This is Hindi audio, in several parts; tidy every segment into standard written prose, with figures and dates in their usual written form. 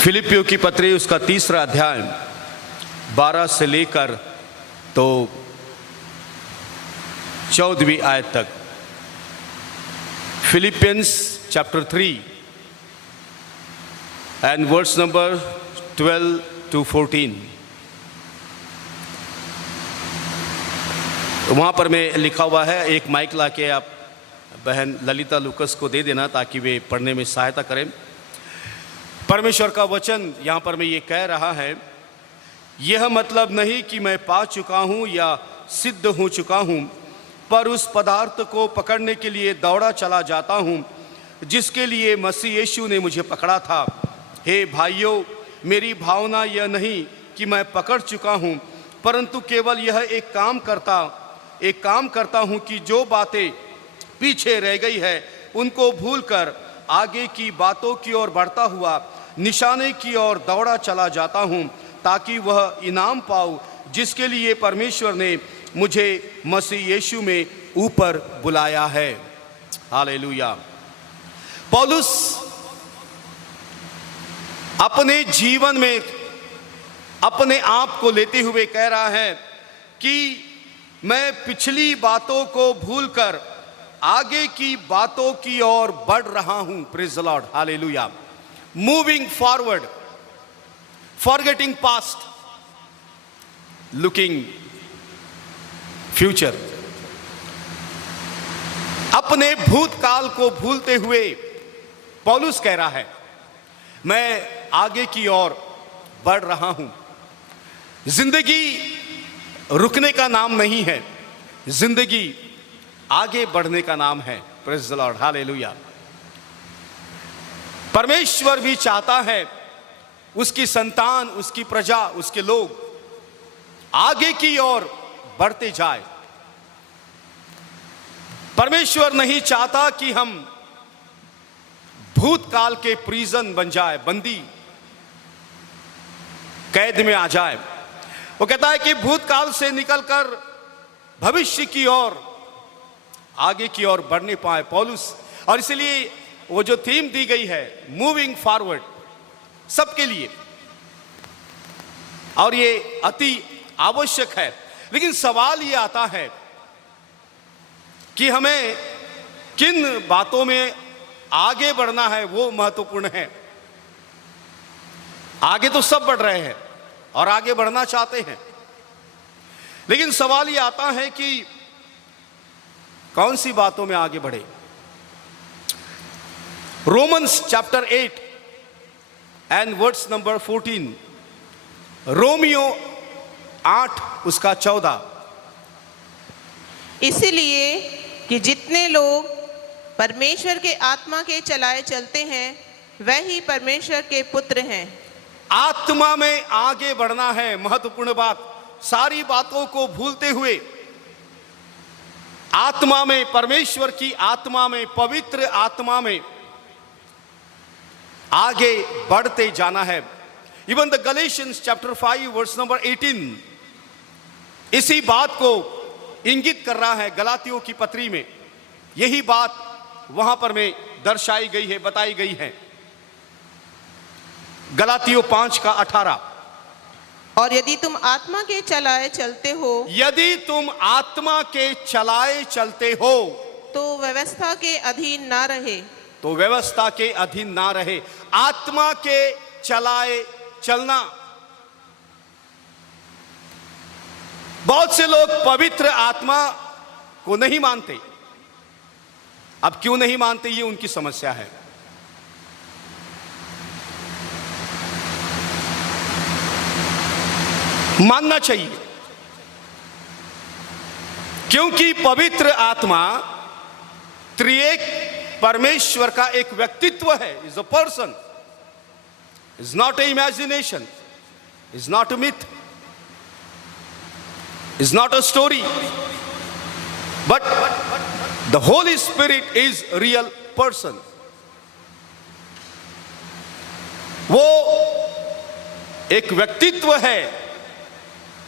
फिलिपियों की पत्री उसका 3रा अध्याय 12 से लेकर तो 14वीं आयत तक। Philippians chapter 3 and verse number 12 to 14। वहाँ पर में लिखा हुआ है, एक माइक लाके आप बहन ललिता लुकस को दे देना ताकि वे पढ़ने में सहायता करें। परमेश्वर का वचन यहाँ पर मैं ये कह रहा है, यह मतलब नहीं कि मैं पा चुका हूँ या सिद्ध हो चुका हूँ, पर उस पदार्थ को पकड़ने के लिए दौड़ा चला जाता हूँ जिसके लिए मसीह यीशु ने मुझे पकड़ा था। हे भाइयों, मेरी भावना यह नहीं कि मैं पकड़ चुका हूँ, परंतु केवल यह एक काम करता हूँ कि जो बातें पीछे रह गई है उनको भूलकर आगे की बातों की ओर बढ़ता हुआ निशाने की ओर दौड़ा चला जाता हूँ, ताकि वह इनाम पाऊँ जिसके लिए परमेश्वर ने मुझे मसीह यीशु में ऊपर बुलाया है। हालेलुया। पौलुस अपने जीवन में अपने आप को लेते हुए कह रहा है कि मैं पिछली बातों को भूलकर आगे की बातों की ओर बढ़ रहा हूं। Praise the Lord. Hallelujah. Moving forward, forgetting past, looking future. अपने भूतकाल को भूलते हुए पौलुस कह रहा है, मैं आगे की ओर बढ़ रहा हूं। जिंदगी रुकने का नाम नहीं है, जिंदगी आगे बढ़ने का नाम है। Praise the Lord. हालेलुया। परमेश्वर भी चाहता है उसकी संतान, उसकी प्रजा, उसके लोग आगे की ओर बढ़ते जाए। परमेश्वर नहीं चाहता कि हम भूतकाल के प्रिजन बन जाए, बंदी कैद में आ जाए। वो कहता है कि भूतकाल से निकलकर भविष्य की ओर, आगे की ओर बढ़ने पाए पौलुस। और इसलिए वो जो थीम दी गई है, मूविंग फॉरवर्ड, सबके लिए, और ये अति आवश्यक है। लेकिन सवाल ये आता है कि हमें किन बातों में आगे बढ़ना है, वो महत्वपूर्ण है। आगे तो सब बढ़ रहे हैं और आगे बढ़ना चाहते हैं, लेकिन सवाल ये आता है कि कौन सी बातों में आगे बढ़े। Romans chapter 8 and verse number 14। रोमियो 8 उसका 14। इसीलिए कि जितने लोग परमेश्वर के आत्मा के चलाए चलते हैं वही परमेश्वर के पुत्र हैं। आत्मा में आगे बढ़ना है, महत्वपूर्ण बात। सारी बातों को भूलते हुए आत्मा में, परमेश्वर की आत्मा में, पवित्र आत्मा में आगे बढ़ते जाना है। Even the Galatians chapter 5 verse number 18 इसी बात को इंगित कर रहा है। गलातियों की पत्री में यही बात वहां पर में दर्शाई गई है, बताई गई है। गलातियों 5 का 18। और यदि तुम आत्मा के चलाए चलते हो, यदि तुम आत्मा के चलाए चलते हो, तो व्यवस्था के अधीन ना रहे। तो व्यवस्था के अधीन ना रहे। आत्मा के चलाए चलना। बहुत से लोग पवित्र आत्मा को नहीं मानते। अब क्यों नहीं मानते, ये उनकी समस्या है। मानना चाहिए, क्योंकि पवित्र आत्मा त्रिएक परमेश्वर का एक व्यक्तित्व है। Is a person, is not a imagination, is not a myth, is not a story, but the holy spirit is real person. वो एक व्यक्तित्व है,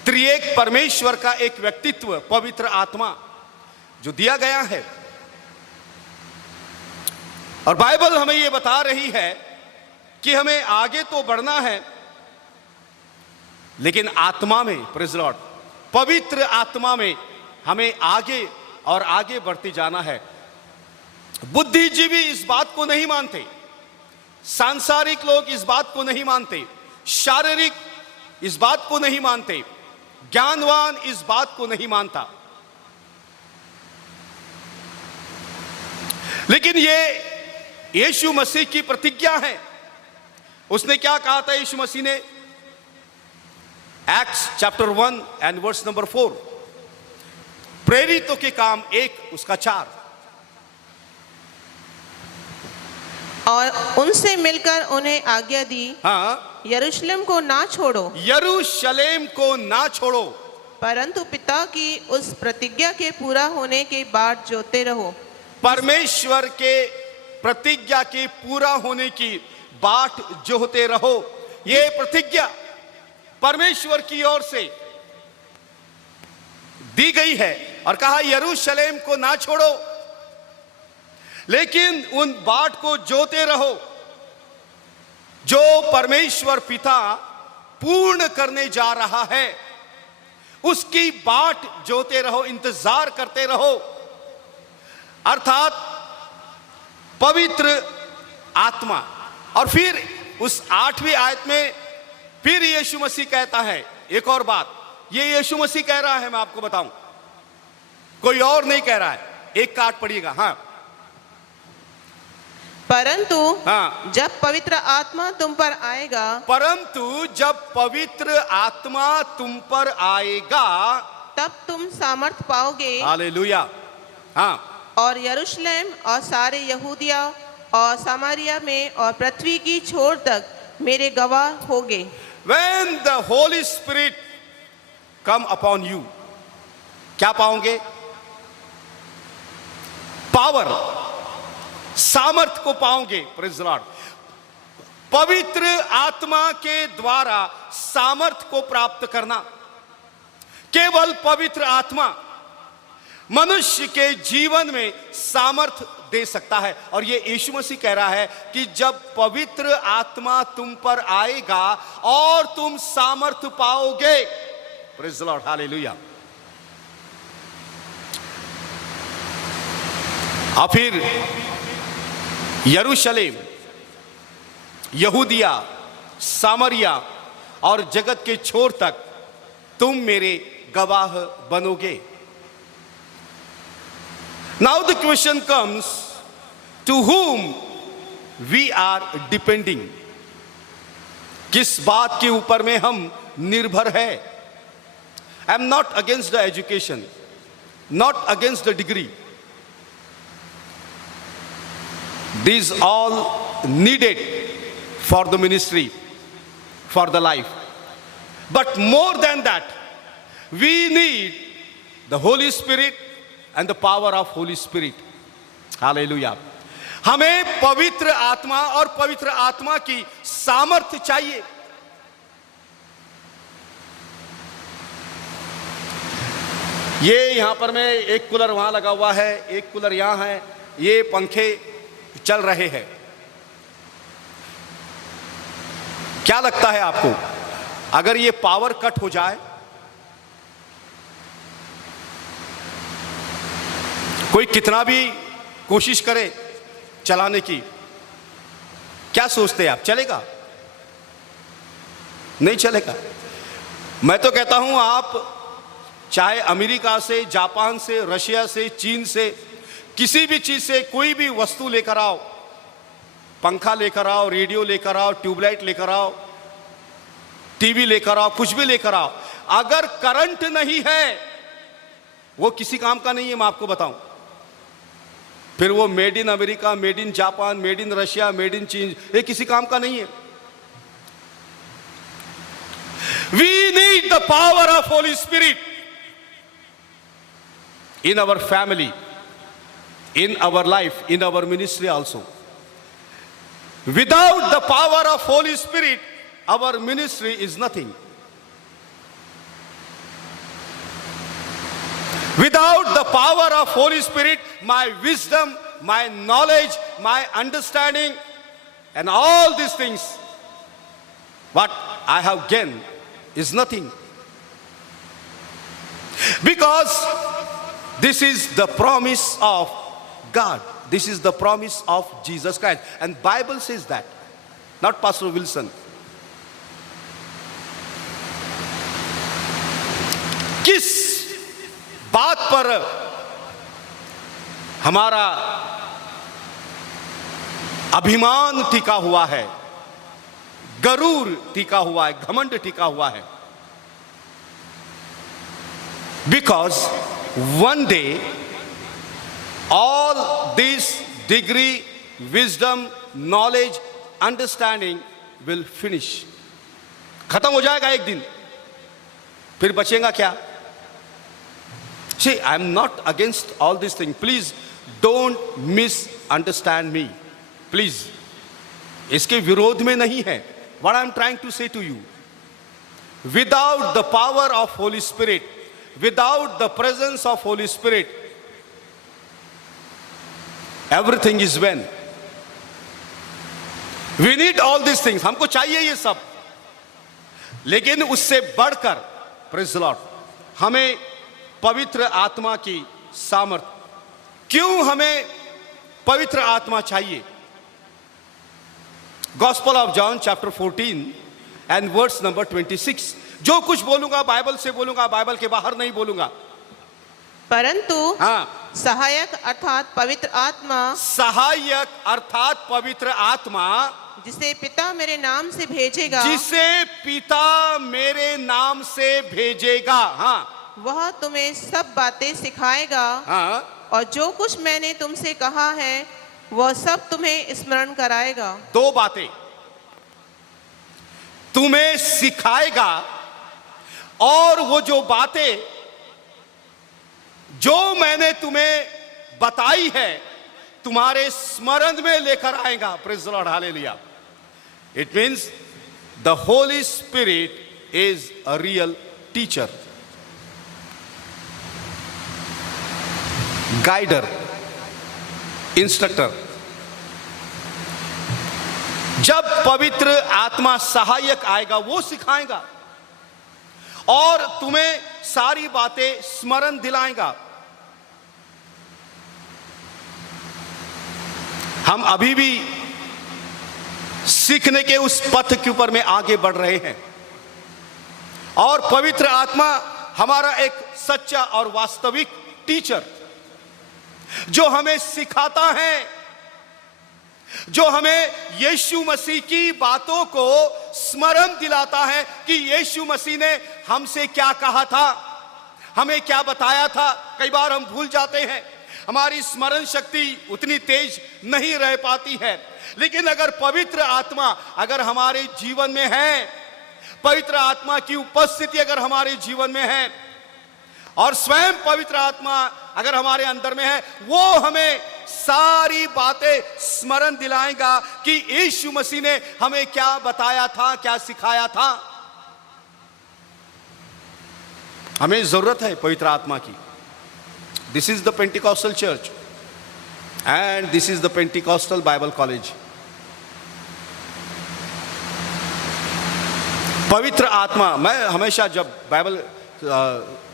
त्रिएक परमेश्वर का एक व्यक्तित्व, पवित्र आत्मा जो दिया गया है। और बाइबल हमें यह बता रही है कि हमें आगे तो बढ़ना है, लेकिन आत्मा में, प्रेज़ लॉर्ड, पवित्र आत्मा में हमें आगे और आगे बढ़ते जाना है। बुद्धिजीवी इस बात को नहीं मानते, सांसारिक लोग इस बात को नहीं मानते, शारीरिक इस बात को नहीं मानते, ज्ञानवान इस बात को नहीं मानता। लेकिन ये यीशु मसीह की प्रतिज्ञा है। उसने क्या कहा था यीशु मसीह ने? Acts chapter 1 and verse number 4, प्रेरितों के काम 1 उसका 4। और उनसे मिलकर उन्हें आज्ञा दी, हाँ, यरूशलेम को ना छोड़ो, यरूशलेम को ना छोड़ो, परंतु पिता की उस प्रतिज्ञा के पूरा होने के बाद जोते रहो। परमेश्वर के प्रतिज्ञा के पूरा होने की बाट जोहते रहो। ये प्रतिज्ञा परमेश्वर की ओर से दी गई है और कहा यरूशलेम को ना छोड़ो, लेकिन उन बाट को जोते रहो जो परमेश्वर पिता पूर्ण करने जा रहा है। उसकी बाट जोते रहो, इंतजार करते रहो। अर्थात पवित्र आत्मा। और फिर उस 8वीं आयत में फिर यीशु मसीह कहता है एक और बात। ये यीशु मसीह कह रहा है, मैं आपको बताऊं, कोई और नहीं कह रहा है। 1 का 8 पढ़िएगा। हाँ, परंतु हाँ, जब पवित्र आत्मा तुम पर आएगा, परंतु जब पवित्र आत्मा तुम पर आएगा, तब तुम सामर्थ पाओगे हालेलुया। हाँ, और यरूशलेम और सारे यहूदिया और सामरिया में और पृथ्वी की छोर तक मेरे गवाह होगे। when the Holy Spirit come upon you, क्या पाओगे? पावर, सामर्थ को पाओगे। Praise the Lord. पवित्र आत्मा के द्वारा सामर्थ को प्राप्त करना, केवल पवित्र आत्मा मनुष्य के जीवन में सामर्थ दे सकता है। और ये यीशु मसीह कह रहा है कि जब पवित्र आत्मा तुम पर आएगा और तुम सामर्थ पाओगे। Praise the Lord, hallelujah. और फिर यरूशलेम, यहूदिया, सामरिया और जगत के छोर तक तुम मेरे गवाह बनोगे। Now the question comes, to whom we are depending? किस बात के ऊपर में हम निर्भर है? I am not against the education, not against the degree. These all needed for the ministry, for the life. But more than that, we need the Holy Spirit and the power of Holy Spirit. Hallelujah. हमें पवित्र आत्मा और पवित्र आत्मा की सामर्थ्य चाहिए। ये यहां पर में एक कूलर वहां लगा हुआ है, एक कूलर यहां है, ये पंखे चल रहे हैं। क्या लगता है आपको, अगर ये पावर कट हो जाए, कोई कितना भी कोशिश करे चलाने की, क्या सोचते हैं आप, चलेगा? नहीं चलेगा। मैं तो कहता हूं आप चाहे अमेरिका से, जापान से, रशिया से, चीन से, किसी भी चीज से कोई भी वस्तु लेकर आओ, पंखा लेकर आओ, रेडियो लेकर आओ, ट्यूबलाइट लेकर आओ, टीवी लेकर आओ, कुछ भी लेकर आओ, अगर करंट नहीं है वो किसी काम का नहीं है। मैं आपको बताऊं, फिर वो made in America, made in Japan, made in Russia, made in चीन, ये किसी काम का नहीं है। We need the power of holy spirit in our family, in our life, in our ministry also. Without the power of Holy Spirit, our ministry is nothing. Without the power of Holy Spirit, my wisdom, my knowledge, my understanding and all these things what I have gained is nothing, because this is the promise of God. This is the promise of Jesus Christ, and Bible says that, not Pastor Wilson. किस बात पर हमारा अभिमान टिका हुआ है, गरूर टिका हुआ है, घमंड टिका हुआ है? Because one day all this degree, wisdom, knowledge, understanding will finish. खत्म हो जाएगा एक दिन, फिर बचेगा क्या? See, I am not against all these things. Please don't misunderstand me. Please, इसके विरोध में नहीं है. What I am trying to say to you, without the power of Holy Spirit, without the presence of Holy Spirit, everything is vain. We need all these things. हमको चाहिए ये सब, लेकिन उससे बढ़कर, praise the Lord, हमें पवित्र आत्मा की सामर्थ. क्यों हमें पवित्र आत्मा चाहिए? Gospel of John chapter 14 and verse number 26. जो कुछ बोलूंगा बाइबल से बोलूंगा, बाइबल के बाहर नहीं बोलूंगा. परंतु हाँ, सहायक अर्थात पवित्र आत्मा, सहायक अर्थात पवित्र आत्मा, जिसे पिता मेरे नाम से भेजेगा, जिसे पिता मेरे नाम से भेजेगा, हाँ, वह तुम्हें सब बातें सिखाएगा, हाँ, और जो कुछ मैंने तुमसे कहा है वह सब तुम्हें स्मरण कराएगा. दो बातें, तुम्हें सिखाएगा और वो जो बातें जो मैंने तुम्हें बताई है तुम्हारे स्मरण में लेकर आएगा. Praise the Lord, hallelujah. It means the holy spirit is a real teacher, guider, instructor. जब पवित्र आत्मा सहायक आएगा वो सिखाएगा और तुम्हें सारी बातें स्मरण दिलाएगा. हम अभी भी सीखने के उस पथ के ऊपर में आगे बढ़ रहे हैं और पवित्र आत्मा हमारा एक सच्चा और वास्तविक टीचर जो हमें सिखाता है, जो हमें यीशु मसीह की बातों को स्मरण दिलाता है कि यीशु मसीह ने हमसे क्या कहा था, हमें क्या बताया था. कई बार हम भूल जाते हैं, हमारी स्मरण शक्ति उतनी तेज नहीं रह पाती है. लेकिन अगर पवित्र आत्मा अगर हमारे जीवन में है, पवित्र आत्मा की उपस्थिति अगर हमारे जीवन में है और स्वयं पवित्र आत्मा अगर हमारे अंदर में है, वो हमें सारी बातें स्मरण दिलाएगा कि यीशु मसीह ने हमें क्या बताया था, क्या सिखाया था. हमें जरूरत है पवित्र आत्मा की. This is the Pentecostal church and this is the Pentecostal Bible college. पवित्र आत्मा, मैं हमेशा जब बाइबल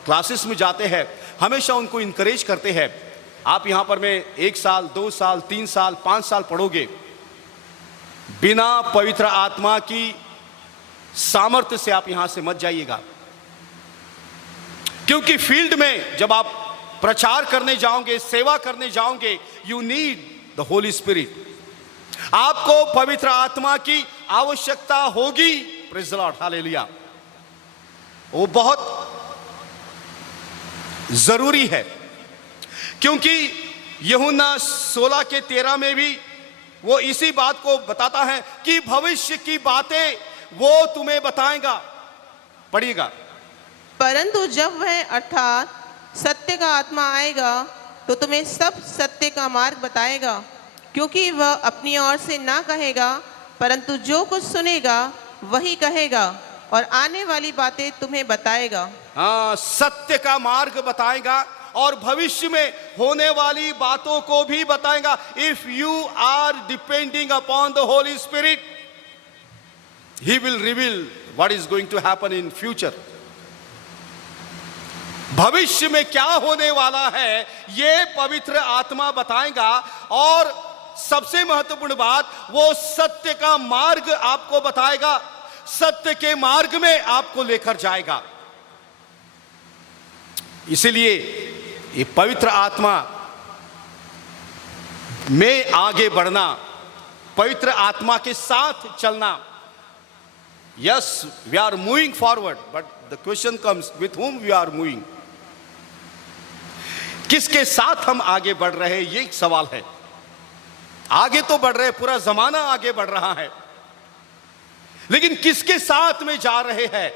क्लासेस में जाते हैं हमेशा उनको इनकरेज करते हैं, आप यहां पर में 1 साल 2 साल 3 साल 5 साल पढ़ोगे, बिना पवित्र आत्मा की सामर्थ्य से आप यहां से मत जाइएगा. क्योंकि फील्ड में जब आप प्रचार करने जाओगे, सेवा करने जाओगे, you need the holy spirit. आपको पवित्र आत्मा की आवश्यकता होगी. Praise the Lord, hallelujah. वो बहुत जरूरी है, क्योंकि यूहन्ना 16:13 में भी वो इसी बात को बताता है कि भविष्य की बातें वो तुम्हें बताएगा. पढ़िएगा. परंतु जब वह अर्थात सत्य का आत्मा आएगा तो तुम्हें सब सत्य का मार्ग बताएगा, क्योंकि वह अपनी ओर से ना कहेगा, परंतु जो कुछ सुनेगा वही कहेगा और आने वाली बातें तुम्हें बताएगा. हाँ, सत्य का मार्ग बताएगा और भविष्य में होने वाली बातों को भी बताएगा। If you are depending upon the holy spirit, he will reveal what is going to happen in future. भविष्य में क्या होने वाला है ये पवित्र आत्मा बताएगा। और सबसे महत्वपूर्ण बात, वो सत्य का मार्ग आपको बताएगा, सत्य के मार्ग में आपको लेकर जाएगा। इसीलिए ये पवित्र आत्मा में आगे बढ़ना, पवित्र आत्मा के साथ चलना। Yes, we are moving forward, but the question comes, with whom we are moving. किसके साथ हम आगे बढ़ रहे हैं, ये एक सवाल है। आगे तो बढ़ रहे, पूरा जमाना आगे बढ़ रहा है, लेकिन किसके साथ में जा रहे हैं,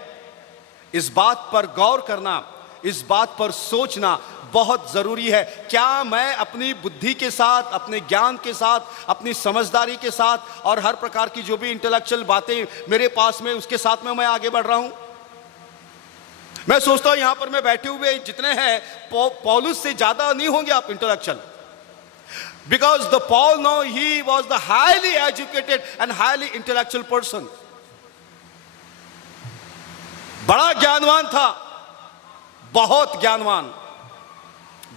इस बात पर गौर करना, इस बात पर सोचना बहुत जरूरी है। क्या मैं अपनी बुद्धि के साथ, अपने ज्ञान के साथ, अपनी समझदारी के साथ और हर प्रकार की जो भी इंटेलेक्चुअल बातें मेरे पास में, उसके साथ में मैं आगे बढ़ रहा हूं? मैं सोचता हूं यहां पर मैं बैठे हुए जितने हैं, पौलुस से ज्यादा नहीं होंगे आप intellectual, because the Paul know he was the highly educated and highly intellectual person. बड़ा ज्ञानवान था, बहुत ज्ञानवान।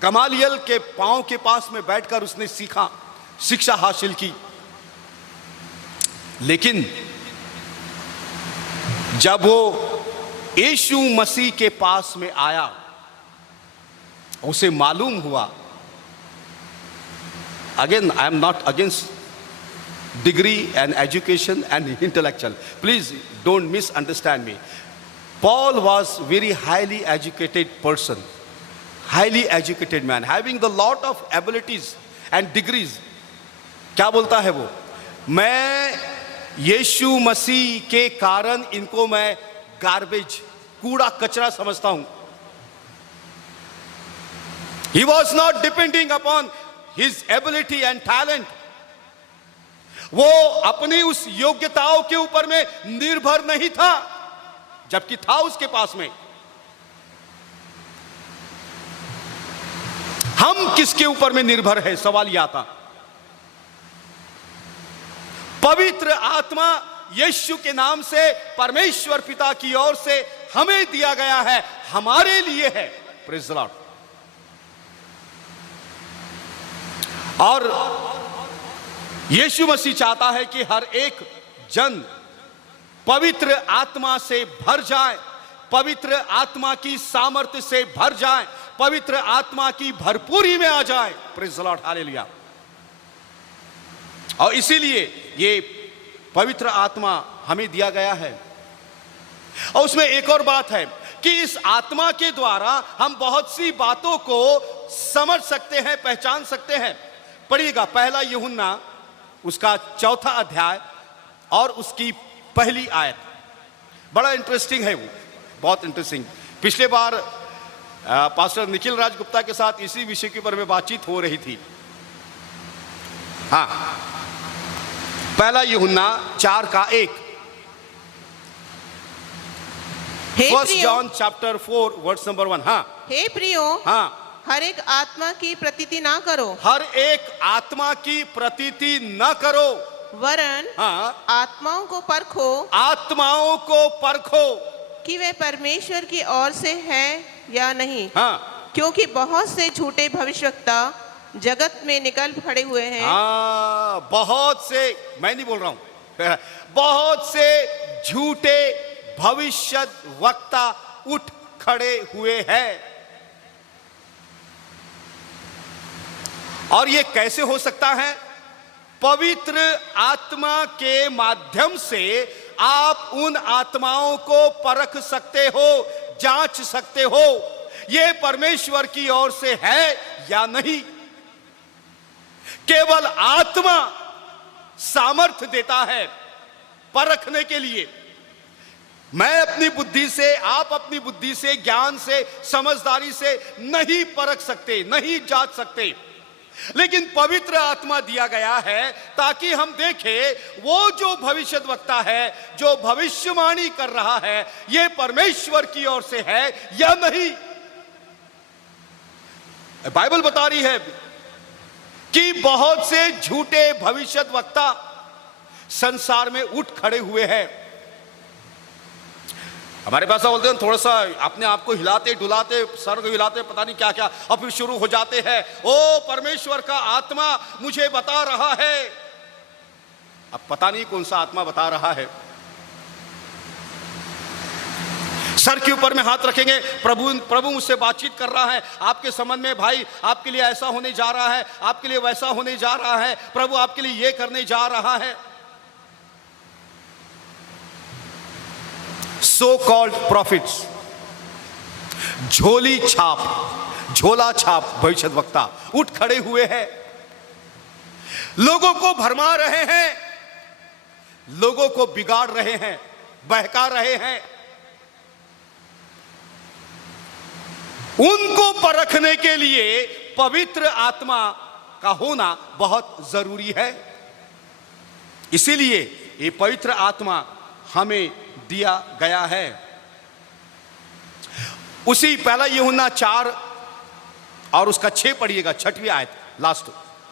गमालियल के पांव के पास में बैठकर उसने सीखा, शिक्षा हासिल की। लेकिन जब वो यीशु मसीह के पास में आया, उसे मालूम हुआ, again I am not against degree and education and intellectual, please don't misunderstand me. Paul was very highly educated person, highly educated man, having the lot of abilities and degrees. क्या बोलता है वो? मैं यीशु मसीह के कारण इनको मैं गार्बेज, कूड़ा कचरा समझता हूं। He was not depending upon his ability and talent. वो अपनी उस योग्यताओं के ऊपर में निर्भर नहीं था, जबकि था उसके पास में। हम किसके ऊपर में निर्भर है, सवाल यह आता। पवित्र आत्मा यीशु के नाम से परमेश्वर पिता की ओर से हमें दिया गया है, हमारे लिए है। Praise the Lord. और यीशु मसीह चाहता है कि हर एक जन पवित्र आत्मा से भर जाए, पवित्र आत्मा की सामर्थ्य से भर जाए, पवित्र आत्मा की भरपूरी में आ जाए। Praise the Lord, hallelujah. और इसीलिए ये पवित्र आत्मा हमें दिया गया है। और उसमें एक और बात है कि इस आत्मा के द्वारा हम बहुत सी बातों को समझ सकते हैं, पहचान सकते हैं। पढ़िएगा पहला यूहन्ना उसका 4 अध्याय और उसकी पहली आयत। बड़ा इंटरेस्टिंग है वो, बहुत इंटरेस्टिंग। पिछले बार पास्टर निखिल राज गुप्ता के साथ इसी विषय के ऊपर में बातचीत हो रही थी। हाँ, पहला यूहन्ना 4:1। First John chapter 4 verse number 1। हाँ, हे प्रियो, हाँ, हर एक आत्मा की प्रतीति ना करो, हर एक आत्मा की प्रतीति न करो, वरन हाँ, आत्माओं को परखो, आत्माओं को परखो कि वे परमेश्वर की ओर से है या नहीं। हाँ, क्योंकि बहुत से झूठे भविष्यवक्ता जगत में निकल खड़े हुए हैं। हाँ, बहुत से, मैं नहीं बोल रहा हूं, बहुत से झूठे भविष्य वक्ता उठ खड़े हुए हैं। और ये कैसे हो सकता है? पवित्र आत्मा के माध्यम से आप उन आत्माओं को परख सकते हो, जांच सकते हो, ये परमेश्वर की ओर से है या नहीं। केवल आत्मा सामर्थ्य देता है परखने के लिए। मैं अपनी बुद्धि से, आप अपनी बुद्धि से, ज्ञान से, समझदारी से नहीं परख सकते, नहीं जांच सकते, लेकिन पवित्र आत्मा दिया गया है ताकि हम देखें वो जो भविष्यद्वक्ता है, जो भविष्यवाणी कर रहा है, ये परमेश्वर की ओर से है या नहीं। बाइबल बता रही है कि बहुत से झूठे भविष्यद्वक्ता संसार में उठ खड़े हुए हैं। हमारे पास बोलते हैं थोड़ा सा अपने आप को हिलाते डुलाते, सर को हिलाते, पता नहीं क्या क्या, और फिर शुरू हो जाते हैं, ओ परमेश्वर का आत्मा मुझे बता रहा है। अब पता नहीं कौन सा आत्मा बता रहा है। सर के ऊपर में हाथ रखेंगे, प्रभु मुझसे बातचीत कर रहा है आपके संबंध में, भाई आपके लिए ऐसा होने जा रहा है, आपके लिए वैसा होने जा रहा है, प्रभु आपके लिए ये करने जा रहा है। सो कॉल्ड प्रॉफिट्स, झोला छाप भविष्यद्वक्ता उठ खड़े हुए हैं, लोगों को भरमा रहे हैं, लोगों को बिगाड़ रहे हैं, बहका रहे हैं। उनको परखने के लिए पवित्र आत्मा का होना बहुत जरूरी है। इसीलिए ये पवित्र आत्मा हमें दिया गया है। उसी पहला यूहन्ना 4 और उसका 6 पढ़िएगा, 6वीं आयत लास्ट।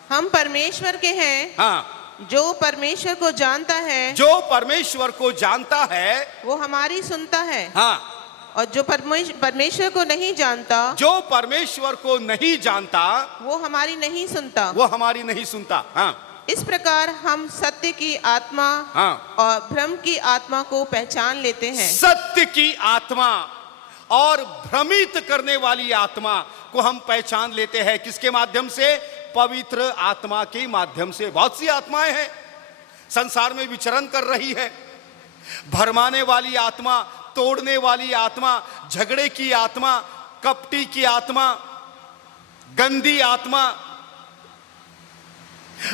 हम परमेश्वर के हैं, हाँ, जो परमेश्वर को जानता है, जो परमेश्वर को जानता है वो हमारी सुनता है। हाँ, और जो परमेश्वर को नहीं जानता, जो परमेश्वर को नहीं जानता, वो हमारी नहीं सुनता। वो हमारी नहीं सुनता। हाँ, इस प्रकार हम सत्य की आत्मा हाँ, और भ्रम की आत्मा को पहचान लेते हैं। सत्य की आत्मा और भ्रमित करने वाली आत्मा को हम पहचान लेते हैं। किसके माध्यम से? पवित्र आत्मा के माध्यम से। बहुत सी आत्माएं हैं संसार में विचरण कर रही है। भरमाने वाली आत्मा, तोड़ने वाली आत्मा, झगड़े की आत्मा, कपटी की आत्मा, गंदी आत्मा,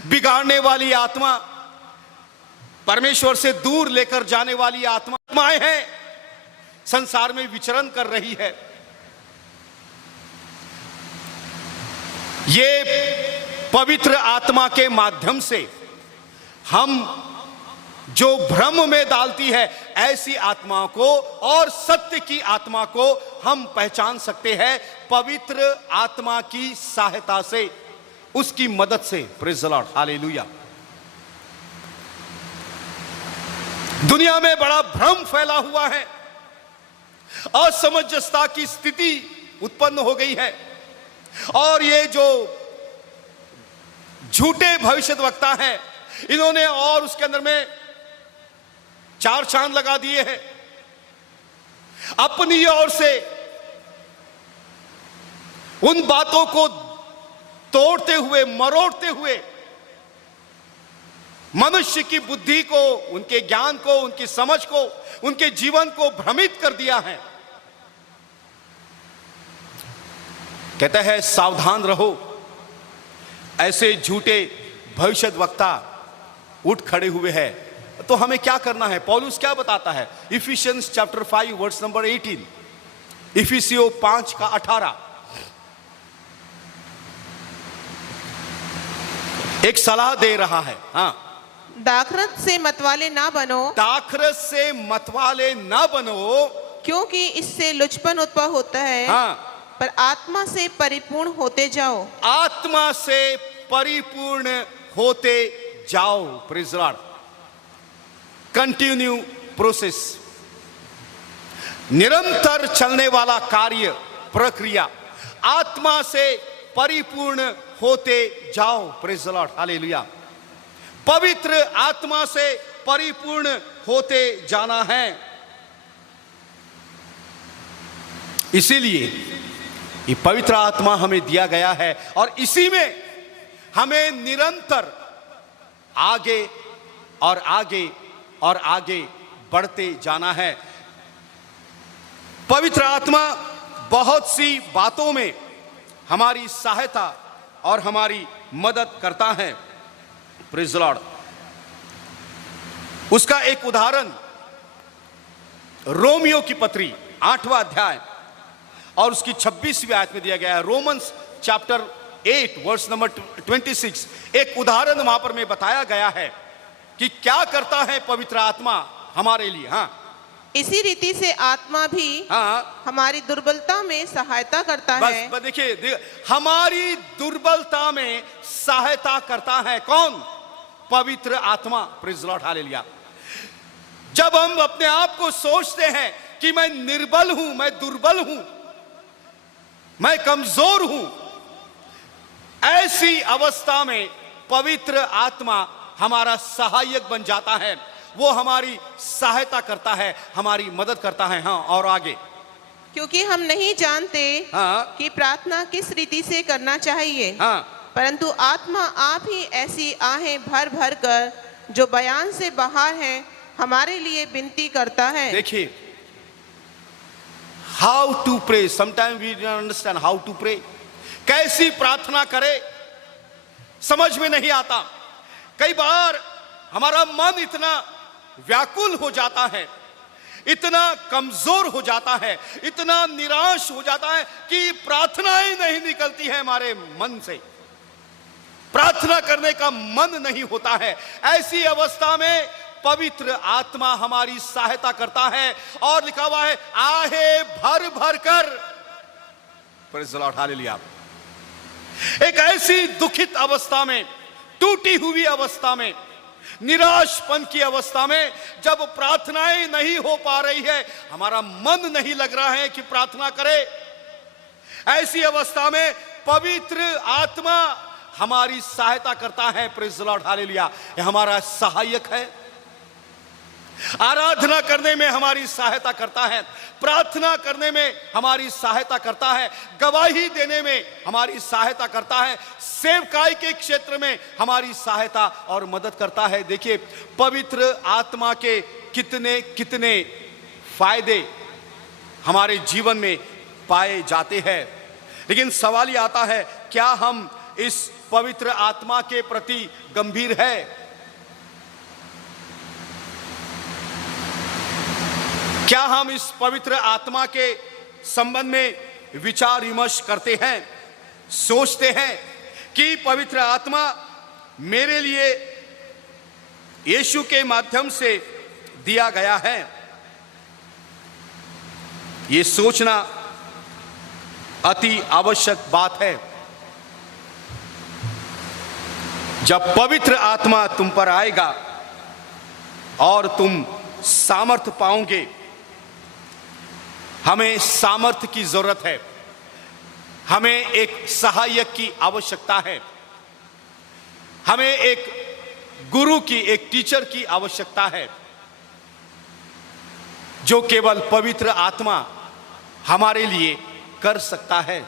बिगाड़ने वाली आत्मा, परमेश्वर से दूर लेकर जाने वाली आत्माएं हैं, संसार में विचरण कर रही है। ये पवित्र आत्मा के माध्यम से हम जो भ्रम में डालती है ऐसी आत्मा को और सत्य की आत्मा को हम पहचान सकते हैं पवित्र आत्मा की सहायता से, उसकी मदद से। Praise the Lord, hallelujah. दुनिया में बड़ा भ्रम फैला हुआ है, असमंजसता की स्थिति उत्पन्न हो गई है, और ये जो झूठे भविष्यद्वक्ता हैं, इन्होंने और उसके अंदर में 4 चांद लगा दिए हैं। अपनी ओर से उन बातों को तोड़ते हुए, मरोड़ते हुए मनुष्य की बुद्धि को, उनके ज्ञान को, उनकी समझ को, उनके जीवन को भ्रमित कर दिया है। कहता है सावधान रहो, ऐसे झूठे भविष्यद्वक्ता उठ खड़े हुए हैं। तो हमें क्या करना है? पौलुस क्या बताता है? इफिशियंस चैप्टर 5 वर्स नंबर 18, इफिसियों 5 का 18 एक सलाह दे रहा है। हाँ, दाखरत से मतवाले ना बनो, दाखरत से मतवाले ना बनो, क्योंकि इससे लुचपन उत्पन्न होता है। हाँ, पर आत्मा से परिपूर्ण होते जाओ। आत्मा से परिपूर्ण होते जाओ। Praise the Lord. Continue process, निरंतर चलने वाला कार्य, प्रक्रिया, आत्मा से परिपूर्ण होते जाओ। Praise the Lord, hallelujah. पवित्र आत्मा से परिपूर्ण होते जाना है। इसीलिए ये पवित्र आत्मा हमें दिया गया है, और इसी में हमें निरंतर आगे और आगे और आगे बढ़ते जाना है। पवित्र आत्मा बहुत सी बातों में हमारी सहायता और हमारी मदद करता है। Praise the Lord. उसका एक उदाहरण रोमियो की पत्री 8वां अध्याय और उसकी 26वीं आयत में दिया गया है। रोमन्स चैप्टर 8 वर्स नंबर 26 एक उदाहरण वहां पर में बताया गया है कि क्या करता है पवित्र आत्मा हमारे लिए। हाँ, इसी रीति से आत्मा भी हाँ, हमारी दुर्बलता में सहायता करता है। बस देखिए, हमारी दुर्बलता में सहायता करता है कौन? पवित्र आत्मा। Praise the Lord, hallelujah. जब हम अपने आप को सोचते हैं कि मैं निर्बल हूं, मैं दुर्बल हूं, मैं कमजोर हूं, ऐसी अवस्था में पवित्र आत्मा हमारा सहायक बन जाता है। वो हमारी सहायता करता है, हमारी मदद करता है। हाँ, और आगे, क्योंकि हम नहीं जानते हाँ, कि प्रार्थना किस रीति से करना चाहिए, हाँ, परंतु आत्मा आप ही ऐसी आहें भर भर कर जो बयान से बाहर है हमारे लिए विनती करता है। देखिए, how to pray, sometime we don't understand how to pray. कैसी प्रार्थना करे समझ में नहीं आता। कई बार हमारा मन इतना व्याकुल हो जाता है, इतना कमजोर हो जाता है, इतना निराश हो जाता है कि प्रार्थनाएं नहीं निकलती है हमारे मन से, प्रार्थना करने का मन नहीं होता है। ऐसी अवस्था में पवित्र आत्मा हमारी सहायता करता है, और लिखा हुआ है आहे भर भर कर। Praise the Lord, hallelujah. एक ऐसी दुखित अवस्था में, टूटी हुई अवस्था में, निराशपन की अवस्था में, जब प्रार्थनाएं नहीं हो पा रही है, हमारा मन नहीं लग रहा है कि प्रार्थना करे, ऐसी अवस्था में पवित्र आत्मा हमारी सहायता करता है। Praise the Lord, hallelujah. यह हमारा सहायक है, आराधना करने में हमारी सहायता करता है, प्रार्थना करने में हमारी सहायता करता है, गवाही देने में हमारी सहायता करता है, सेवकाई के क्षेत्र में हमारी सहायता और मदद करता है। देखिए, पवित्र आत्मा के कितने कितने फायदे हमारे जीवन में पाए जाते हैं। लेकिन सवाल यह आता है, क्या हम इस पवित्र आत्मा के प्रति गंभीर है? क्या हम इस पवित्र आत्मा के संबंध में विचार विमर्श करते हैं, सोचते हैं कि पवित्र आत्मा मेरे लिए यीशु के माध्यम से दिया गया है? ये सोचना अति आवश्यक बात है। जब पवित्र आत्मा तुम पर आएगा और तुम सामर्थ पाओगे, हमें सामर्थ्य की जरूरत है, हमें एक सहायक की आवश्यकता है, हमें एक गुरु की, एक टीचर की आवश्यकता है, जो केवल पवित्र आत्मा हमारे लिए कर सकता है।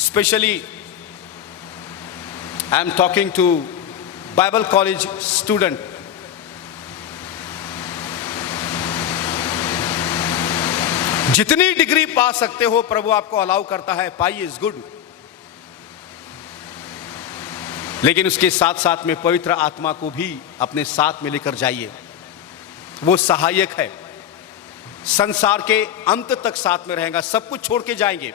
Specially I am talking to Bible college student. जितनी डिग्री पा सकते हो प्रभु आपको अलाउ करता है, पाइए, इज गुड। लेकिन उसके साथ साथ में पवित्र आत्मा को भी अपने साथ में लेकर जाइए। वो सहायक है, संसार के अंत तक साथ में रहेगा, सब कुछ छोड़ के जाएंगे,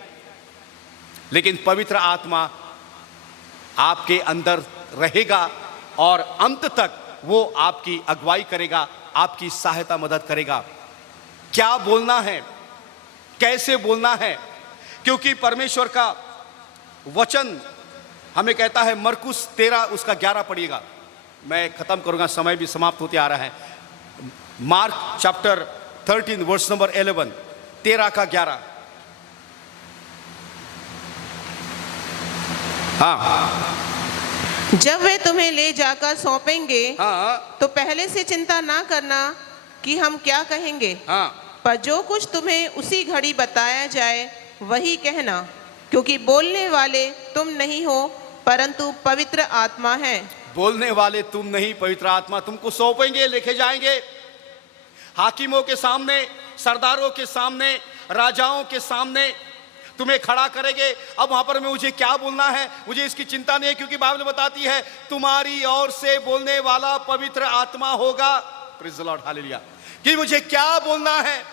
लेकिन पवित्र आत्मा आपके अंदर रहेगा और अंत तक वो आपकी अगुवाई करेगा, आपकी सहायता मदद करेगा। क्या बोलना है, कैसे बोलना है, क्योंकि परमेश्वर का वचन हमें कहता है, मरकुस 13 उसका 11 पढ़िएगा। मैं खत्म करूंगा, समय भी समाप्त होते आ रहा है। मार्क चैप्टर 13 वर्स नंबर 11, 13 का 11। हाँ, जब वे तुम्हें ले जाकर सौंपेंगे, हाँ, तो पहले से चिंता ना करना कि हम क्या कहेंगे, हाँ, पर जो कुछ तुम्हें उसी घड़ी बताया जाए वही कहना, क्योंकि बोलने वाले तुम नहीं हो परंतु पवित्र आत्मा है। बोलने वाले तुम नहीं, पवित्र आत्मा तुमको सौंपेंगे, लेके जाएंगे हाकिमों के सामने, सरदारों के सामने, राजाओं के सामने तुम्हें खड़ा करेंगे। अब वहां पर मुझे क्या बोलना है, मुझे इसकी चिंता नहीं है, क्योंकि बाइबल बताती है तुम्हारी ओर से बोलने वाला पवित्र आत्मा होगा। Praise the Lord, hallelujah. कि मुझे क्या बोलना है,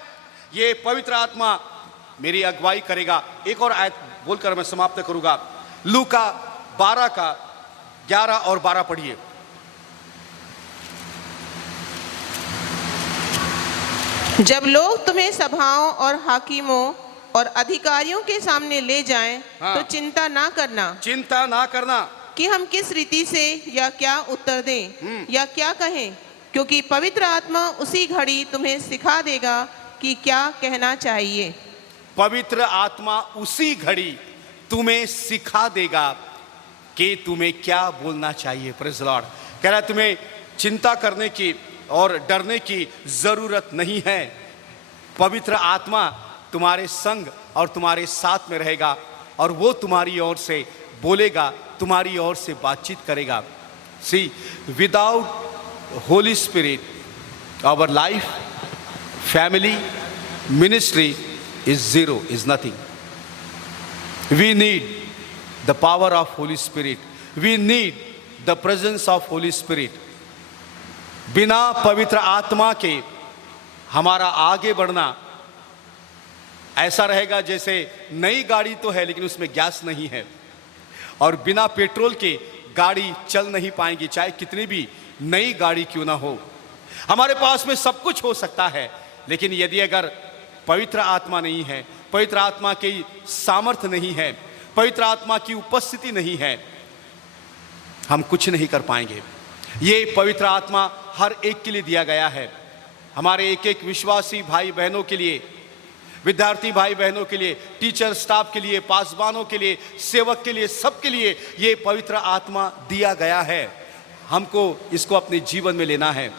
ये पवित्र आत्मा मेरी अगुवाई करेगा। एक और आयत बोलकर मैं समाप्त करूंगा। लूका 12 का 11 और 12 पढ़िए। जब लोग तुम्हें सभाओं और हाकिमों और अधिकारियों के सामने ले जाएं, हाँ। तो चिंता ना करना चिंता ना करना कि हम किस रीति से या क्या उत्तर दें या क्या कहें, क्योंकि पवित्र आत्मा उसी घड़ी तुम्हें सिखा देगा कि क्या कहना चाहिए। पवित्र आत्मा उसी घड़ी तुम्हें सिखा देगा कि तुम्हें क्या बोलना चाहिए। Praise the Lord. कह रहा है तुम्हें चिंता करने की और डरने की जरूरत नहीं है। पवित्र आत्मा तुम्हारे संग और तुम्हारे साथ में रहेगा और वो तुम्हारी ओर से बोलेगा, तुम्हारी ओर से बातचीत करेगा। See, without holy spirit our life, family, ministry is zero, is nothing. We need the power of Holy Spirit. We need the presence of Holy Spirit. बिना पवित्र आत्मा के हमारा आगे बढ़ना ऐसा रहेगा जैसे नई गाड़ी तो है लेकिन उसमें गैस नहीं है, और बिना पेट्रोल के गाड़ी चल नहीं पाएगी, चाहे कितनी भी नई गाड़ी क्यों ना हो। हमारे पास में सब कुछ हो सकता है, लेकिन यदि अगर पवित्र आत्मा नहीं है, पवित्र आत्मा की सामर्थ्य नहीं है, पवित्र आत्मा की उपस्थिति नहीं है, हम कुछ नहीं कर पाएंगे। ये पवित्र आत्मा हर एक के लिए दिया गया है, हमारे एक एक विश्वासी भाई बहनों के लिए, विद्यार्थी भाई बहनों के लिए, टीचर स्टाफ के लिए, पासवानों के लिए, सेवक के लिए, सबके लिए ये पवित्र आत्मा दिया गया है। हमको इसको अपने जीवन में लेना है,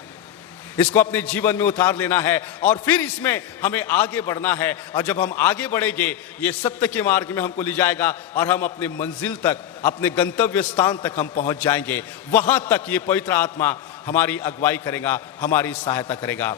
इसको अपने जीवन में उतार लेना है और फिर इसमें हमें आगे बढ़ना है। और जब हम आगे बढ़ेंगे ये सत्य के मार्ग में हमको ले जाएगा और हम अपने मंजिल तक, अपने गंतव्य स्थान तक हम पहुंच जाएंगे। वहां तक ये पवित्र आत्मा हमारी अगुवाई करेगा, हमारी सहायता करेगा।